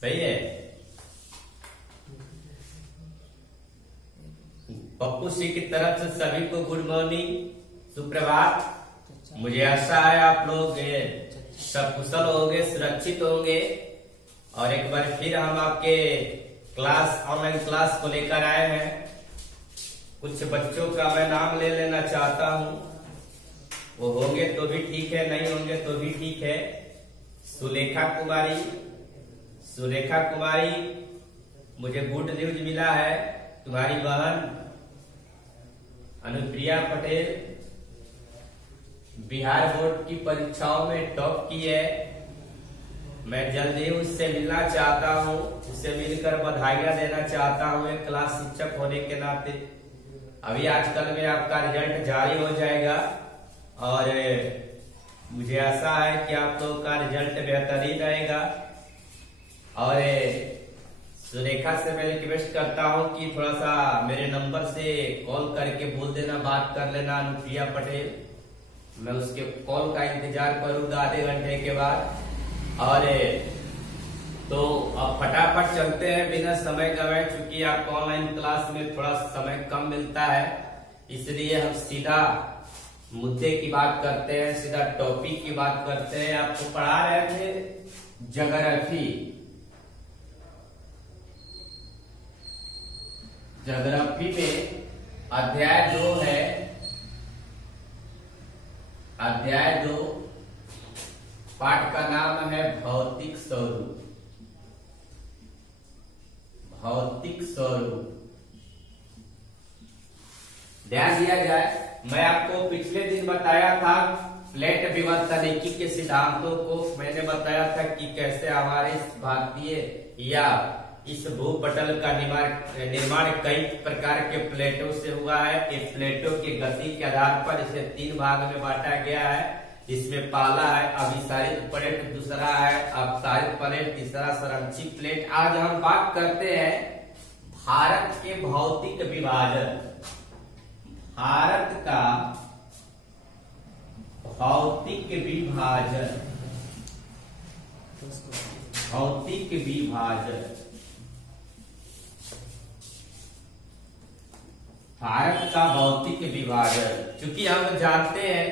सही है। पप्पू सिंह की तरफ से सभी को गुड मॉर्निंग, सुप्रभात। मुझे आशा है आप लोग सब कुशल होंगे, सुरक्षित होंगे। और एक बार फिर हम आपके ऑनलाइन क्लास को लेकर आए हैं। कुछ बच्चों का मैं नाम ले लेना चाहता हूँ, वो होंगे तो भी ठीक है, नहीं होंगे तो भी ठीक है। सुलेखा कुमारी, मुझे गुड न्यूज मिला है, तुम्हारी बहन अनुप्रिया पटेल बिहार बोर्ड की परीक्षाओं में टॉप की है। मैं जल्द ही उससे मिलना चाहता हूँ, उससे मिलकर बधाइयां देना चाहता हूँ एक क्लास शिक्षक होने के नाते। अभी आजकल में आपका रिजल्ट जारी हो जाएगा और मुझे आशा है कि आप लोगों का रिजल्ट बेहतरीन रहेगा। और सुलेखा से मैं रिक्वेस्ट करता हूं कि थोड़ा सा मेरे नंबर से कॉल करके बोल देना, बात कर लेना अनुप्रिया पटेल। मैं उसके कॉल का इंतजार करूंगा आधे घंटे के बाद। और तो अब फटाफट चलते हैं बिना समय गवाए, क्योंकि आपको ऑनलाइन क्लास में थोड़ा समय कम मिलता है, इसलिए हम सीधा मुद्दे की बात करते हैं, सीधा टॉपिक की बात करते हैं। आपको पढ़ा रहे थे ज्योग्राफी में अध्याय 2 है, अध्याय 2 पाठ का नाम है भौतिक स्वरूप। भौतिक स्वरूप ध्यान दिया जाए। मैं आपको पिछले दिन बताया था प्लेट विवर्तनिकी के सिद्धांतों को। मैंने बताया था कि कैसे हमारे भारतीय या इस भूपटल का निर्माण कई प्रकार के प्लेटों से हुआ है। इस प्लेटों की गति के आधार पर इसे 3 भाग में बांटा गया है, जिसमें पहला है अभिसारित प्लेट, दूसरा है अपसारित प्लेट, तीसरा संरक्षित प्लेट। आज हम बात करते हैं भारत के भौतिक विभाजन, भारत का भौतिक विभाजन, भौतिक विभाजन। भारत का भौतिक विभाजन, क्योंकि हम जानते हैं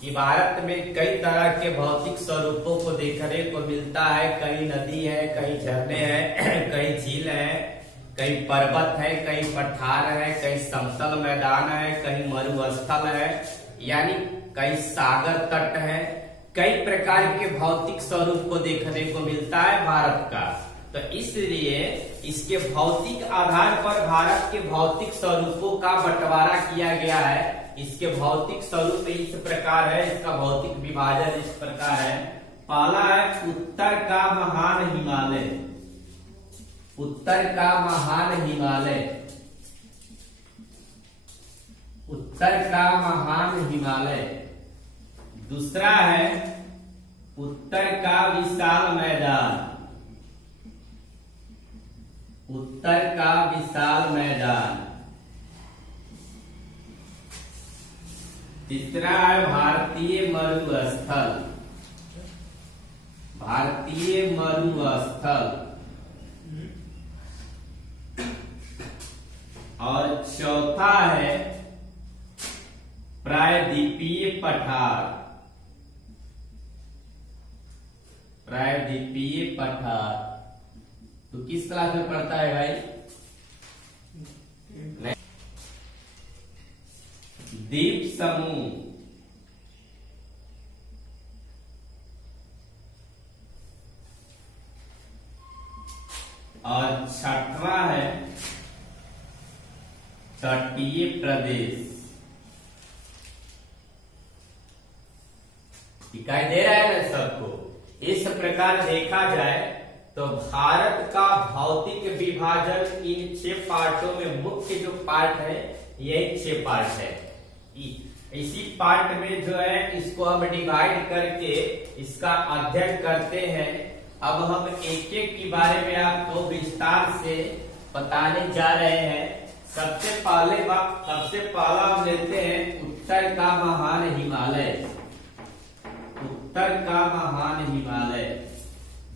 कि भारत में कई तरह के भौतिक स्वरूपों को देखने को मिलता है। कहीं नदी है, कहीं झरने हैं, कहीं झील है, कहीं पर्वत है, कहीं पठार है, कहीं समतल मैदान है, कहीं मरुस्थल है, यानी कई सागर तट है। कई प्रकार के भौतिक स्वरूप को देखने को मिलता है भारत का। तो इसलिए इसके भौतिक आधार पर भारत के भौतिक स्वरूपों का बंटवारा किया गया है। इसके भौतिक स्वरूप इस प्रकार है, इसका भौतिक विभाजन इस प्रकार है। पहला है उत्तर का महान हिमालय, उत्तर का महान हिमालय, उत्तर का महान हिमालय। दूसरा है उत्तर का विशाल मैदान, उत्तर का विशाल मैदान। तीसरा है भारतीय मरुस्थल, भारतीय मरुस्थल। और चौथा है प्रायद्वीपीय पठार, प्रायद्वीपीय पठार। तो किस क्लास में पढ़ता है भाई? द्वीप समूह, और छठवां है तटीय प्रदेश। दिखाई दे रहा है ना सबको? इस प्रकार देखा जाए तो भारत का भौतिक विभाजन इन 6 पार्टों में, मुख्य जो पार्ट है यही 6 पार्ट है। इसी पार्ट में जो है इसको हम डिवाइड करके इसका अध्ययन करते हैं। अब हम एक एक के बारे में आपको विस्तार से बताने जा रहे हैं। सबसे पहला हम लेते हैं उत्तर का महान हिमालय, उत्तर का महान हिमालय।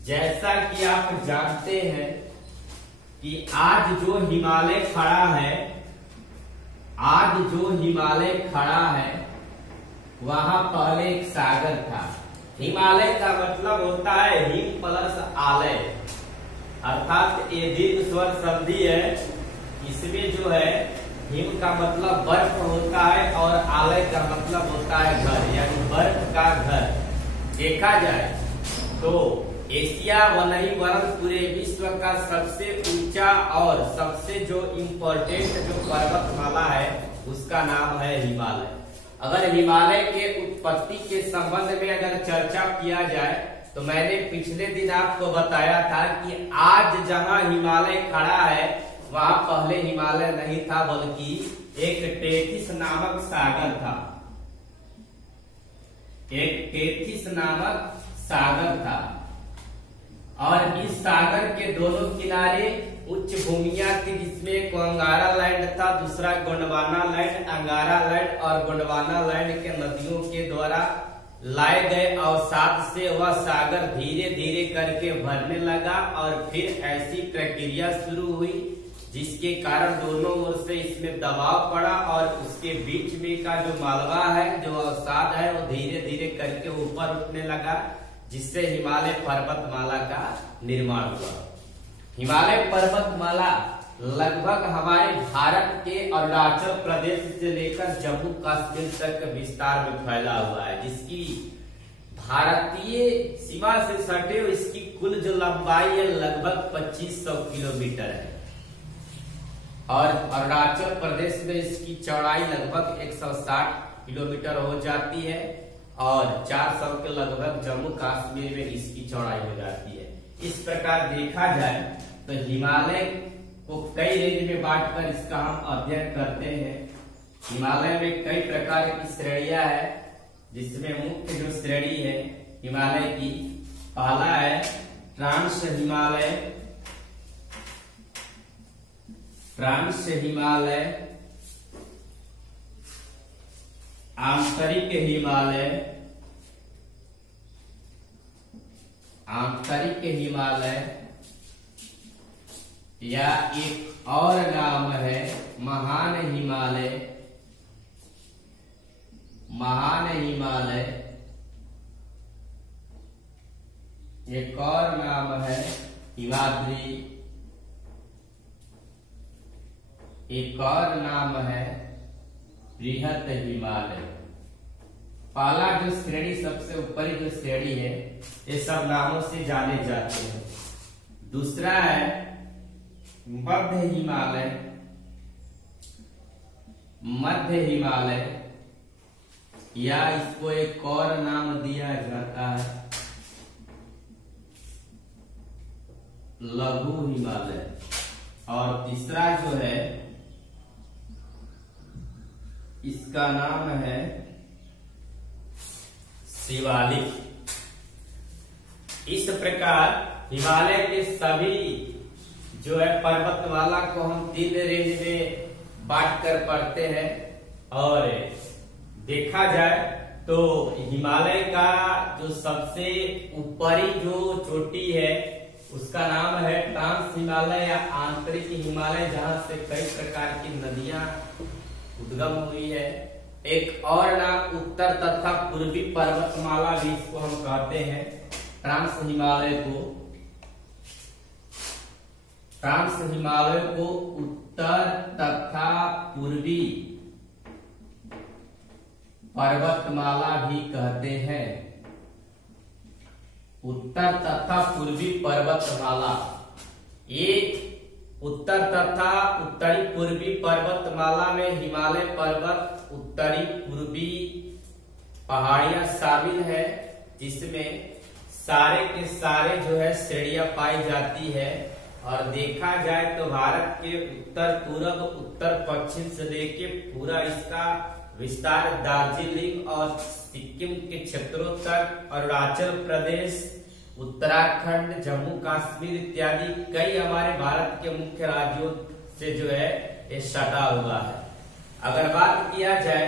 जैसा कि आप जानते हैं कि आज जो हिमालय खड़ा है, आज जो हिमालय खड़ा है वहां पहले एक सागर था। हिमालय का मतलब होता है हिम प्लस आलय, अर्थात ये दीर्घ स्वर संधि है। इसमें जो है हिम का मतलब बर्फ होता है और आलय का मतलब होता है घर, यानी बर्फ का घर। देखा जाए तो एशिया व नहीं वरन पूरे विश्व का सबसे ऊंचा और सबसे जो इम्पोर्टेंट जो पर्वतमाला है उसका नाम है हिमालय। अगर हिमालय के उत्पत्ति के संबंध में अगर चर्चा किया जाए तो मैंने पिछले दिन आपको बताया था कि आज जहां हिमालय खड़ा है वहां पहले हिमालय नहीं था, बल्कि एक टेथिस नामक सागर था, एक टेथिस नामक सागर था। और इस सागर के दोनों किनारे उच्च भूमियां थी, जिसमें एक अंगारा लैंड था, दूसरा गोंडवाना लैंड। अंगारा लैंड और गोंडवाना लैंड के नदियों के द्वारा लाए गए अवसाद से वह सागर धीरे धीरे करके भरने लगा और फिर ऐसी प्रक्रिया शुरू हुई जिसके कारण दोनों ओर से इसमें दबाव पड़ा और उसके बीच में का जो मालवा है, जो अवसाद है, वो धीरे धीरे करके ऊपर उठने लगा, जिससे हिमालय पर्वतमाला का निर्माण हुआ। हिमालय पर्वतमाला लगभग हमारे भारत के अरुणाचल प्रदेश से लेकर जम्मू कश्मीर तक विस्तार में फैला हुआ है, जिसकी भारतीय सीमा से सटे इसकी कुल जो लंबाई है लगभग 2500 किलोमीटर है और अरुणाचल प्रदेश में इसकी चौड़ाई लगभग 160 किलोमीटर हो जाती है और 400 के लगभग जम्मू कश्मीर में इसकी चौड़ाई हो जाती है। इस प्रकार देखा जाए तो हिमालय को कई रेंज में बांटकर इसका हम अध्ययन करते हैं। हिमालय में कई प्रकार की श्रेणियां है, जिसमें मुख्य जो श्रेणी है हिमालय की, पहला है ट्रांस हिमालय, ट्रांस हिमालय, आंतरिक हिमालय, आंतरिक हिमालय, या एक और नाम है महान हिमालय, महान हिमालय, एक और नाम है हिमाद्री, एक और नाम है बृहत हिमालय। पहला जो श्रेणी सबसे ऊपरी जो श्रेणी है ये सब नामों से जाने जाते हैं। दूसरा है मध्य हिमालय, मध्य हिमालय, या इसको एक और नाम दिया जाता है लघु हिमालय। और तीसरा जो है इसका नाम है शिवालिक। इस प्रकार हिमालय के सभी जो है पर्वतमाला को हम 3 रेंज में बांट कर पढ़ते हैं। और देखा जाए तो हिमालय का जो सबसे ऊपरी जो चोटी है उसका नाम है ट्रांस हिमालय या आंतरिक हिमालय, जहां से कई प्रकार की नदियां उद्गम हुई है। एक और नाम उत्तर तथा पूर्वी पर्वतमाला भी इसको हम कहते हैं। ट्रांस हिमालय को, ट्रांस हिमालय को उत्तर तथा पूर्वी पर्वतमाला भी कहते हैं। उत्तर तथा पूर्वी पर्वतमाला, ये उत्तर तथा उत्तरी पूर्वी पर्वतमाला में हिमालय पर्वत, उत्तरी पूर्वी पहाड़ियां शामिल है, जिसमें सारे के सारे जो है श्रेणियां पाई जाती है। और देखा जाए तो भारत के उत्तर पूर्व, उत्तर पश्चिम से लेके पूरा इसका विस्तार दार्जिलिंग और सिक्किम के क्षेत्रों तक, अरुणाचल प्रदेश, उत्तराखंड, जम्मू कश्मीर इत्यादि कई हमारे भारत के मुख्य राज्यों से जो है ये सटा हुआ है। अगर बात किया जाए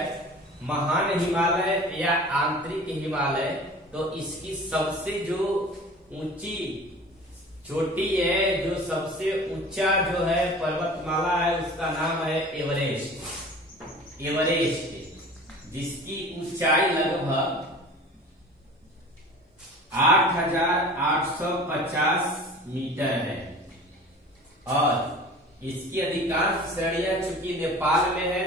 महान हिमालय या आंतरिक हिमालय, तो इसकी सबसे जो ऊंची चोटी है, जो सबसे ऊंचा जो है पर्वतमाला है उसका नाम है एवरेस्ट। एवरेस्ट जिसकी ऊंचाई लगभग 8,850 मीटर है और इसकी अधिकांश श्रेणियां चूंकि नेपाल में है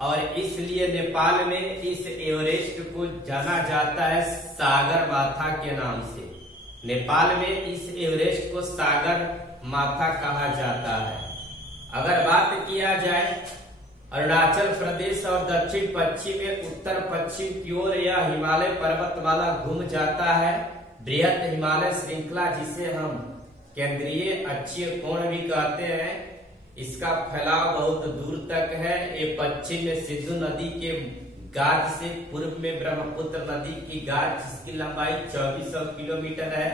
और इसलिए नेपाल में इस एवरेस्ट को जाना जाता है सागर माथा के नाम से। नेपाल में इस एवरेस्ट को सागर माथा कहा जाता है। अगर बात किया जाए अरुणाचल प्रदेश और दक्षिण पश्चिम में उत्तर पश्चिम की ओर यह हिमालय पर्वतमाला घूम जाता है। बृहत हिमालय श्रृंखला जिसे हम केंद्रीय अक्षीय कोण भी कहते हैं, इसका फैलाव बहुत दूर तक है। ये पश्चिम में सिंधु नदी के गाज से पूर्व में ब्रह्मपुत्र नदी की गाज जिसकी लंबाई 2400 किलोमीटर है,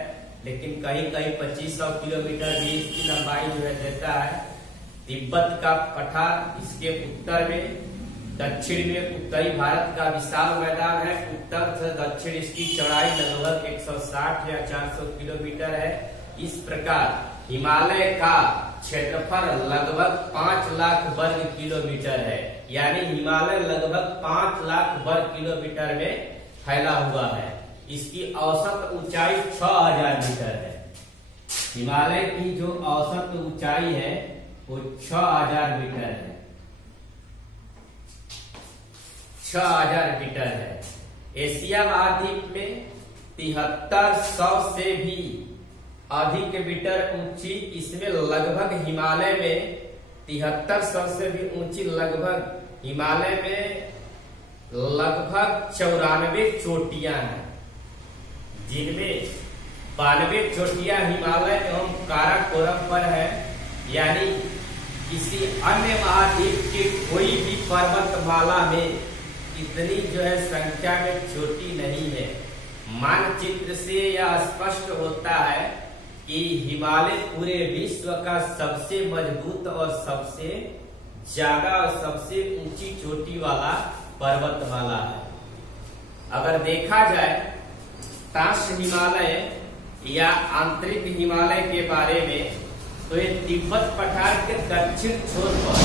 लेकिन कहीं कहीं 2500 किलोमीटर भी इसकी लंबाई जो है देता है। तिब्बत का पठार इसके उत्तर में, दक्षिण में उत्तरी भारत का विशाल मैदान है। उत्तर से दक्षिण इसकी चौड़ाई लगभग 160 या 400 किलोमीटर है। इस प्रकार हिमालय का क्षेत्रफल लगभग 5 लाख वर्ग किलोमीटर है, यानी हिमालय लगभग 5 लाख वर्ग किलोमीटर में फैला हुआ है। इसकी औसत ऊंचाई 6000 मीटर है। हिमालय की जो औसत ऊंचाई है वो 6000 मीटर है। 6000 मीटर है। एशिया महाद्वीप में 7300 से भी अधिक मीटर ऊंची, इसमें लगभग हिमालय में 7300 से भी ऊंची लगभग हिमालय में लगभग 94 चोटियां हैं, जिनमें 92 चोटियां हिमालय एवं काराकोरम पर है। यानी किसी अन्य महाद्वीप के कोई भी पर्वतमाला में इतनी जो है संख्या में चोटी नहीं है। मानचित्र से यह स्पष्ट होता है कि हिमालय पूरे विश्व का सबसे मजबूत और सबसे ज्यादा और सबसे ऊंची चोटी वाला पर्वतमाला है। अगर देखा जाए ट्रांस हिमालय या आंतरिक हिमालय के बारे में, तो ये तिब्बत पठार के दक्षिण छोर पर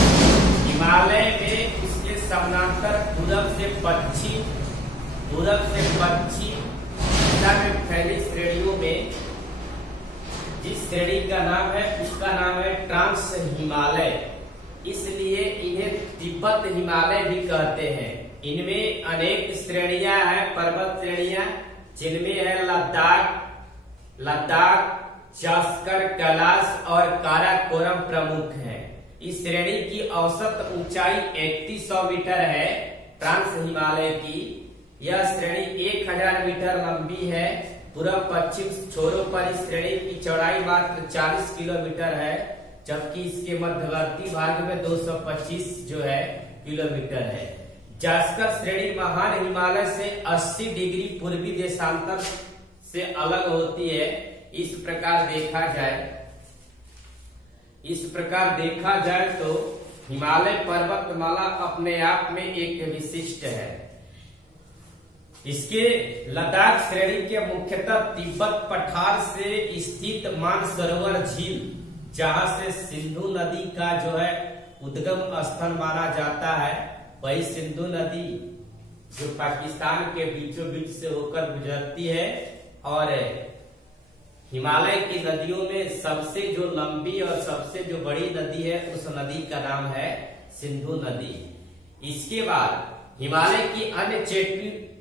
हिमालय में इसके समानांतर पूरब से पश्चिम दिशा में फैली श्रेणियों में जिस श्रेणी का नाम है उसका नाम है ट्रांस हिमालय। इसलिए इन्हें तिब्बत हिमालय भी कहते हैं। इनमें अनेक श्रेणियां हैं, पर्वत श्रेणियां, जिनमें है लद्दाख, जास्कर, कैलाश और काराकोरम प्रमुख हैं। इस श्रेणी की औसत ऊंचाई 3100 मीटर है। ट्रांस हिमालय की यह श्रेणी 1000 मीटर लंबी है। पूर्व पश्चिम छोरों पर इस श्रेणी की चौड़ाई मात्र 40 किलोमीटर है, जबकि इसके मध्यवर्ती भाग में 225 जो है किलोमीटर है। जास्कर श्रेणी महान हिमालय से 80 डिग्री पूर्वी देशांतर से अलग होती है। इस प्रकार देखा जाए तो हिमालय पर्वतमाला अपने आप में एक विशिष्ट है। इसके लद्दाख श्रेणी के मुख्यतः तिब्बत पठार से स्थित मानसरोवर झील, जहां से सिंधु नदी का जो है उद्गम स्थल माना जाता है, वही सिंधु नदी जो पाकिस्तान के बीचों बीच से होकर गुजरती है। और हिमालय की नदियों में सबसे जो लंबी और सबसे जो बड़ी नदी है उस नदी का नाम है सिंधु नदी। इसके बाद हिमालय की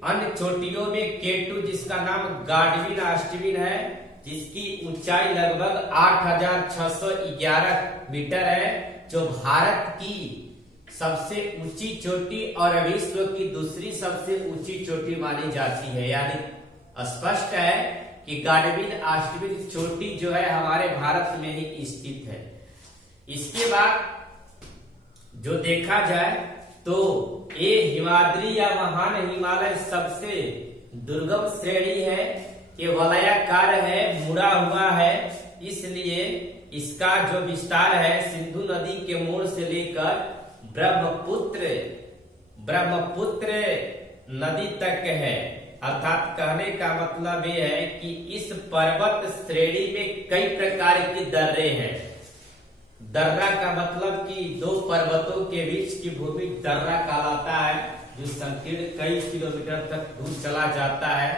अन्य चोटियों में केटू, जिसका नाम गाडविन आस्टविन है, जिसकी ऊंचाई लगभग 8611 मीटर है, जो भारत की सबसे ऊंची चोटी और विश्व की दूसरी सबसे ऊंची चोटी मानी जाती है। यानी स्पष्ट है कि गाडविन आस्टविन चोटी जो है हमारे भारत में ही स्थित है। इसके बाद जो देखा जाए तो ये हिमाद्री या महान हिमालय सबसे दुर्गम श्रेणी है। ये वलयाकार है, मुड़ा हुआ है, इसलिए इसका जो विस्तार है सिंधु नदी के मोड़ से लेकर ब्रह्मपुत्र नदी तक है। अर्थात कहने का मतलब ये है कि इस पर्वत श्रेणी में कई प्रकार की दर्रे हैं। दर्रा का मतलब कि दो पर्वतों के बीच की भूमि दर्रा कहलाता है, जो संकीर्ण कई किलोमीटर तक दूर चला जाता है।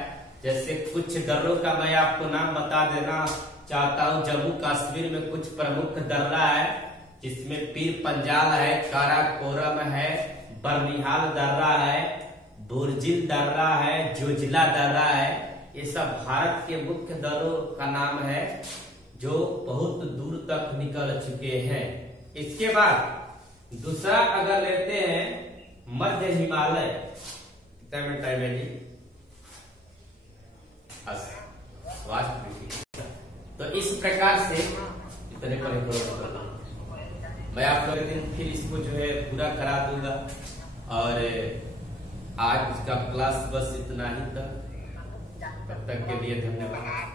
जैसे कुछ दर्रों का मैं आपको नाम बता देना चाहता हूँ। जम्मू कश्मीर में कुछ प्रमुख दर्रा है, जिसमें पीर पंजाल है, काराकोरम है, बर्निहाल दर्रा है, बुर्जिल दर्रा है, जोजिला दर्रा है। ये सब भारत के मुख्य दर्रों का नाम है, जो बहुत दूर तक निकल चुके हैं। इसके बाद दूसरा अगर लेते हैं मध्य हिमालय, कितना मिनट टाइम है जी? तो इस प्रकार से इतने पर मैं आप लोग दिन फिर इसको जो है पूरा करा दूंगा। और आज का क्लास बस इतना ही था। तब तक के लिए धन्यवाद।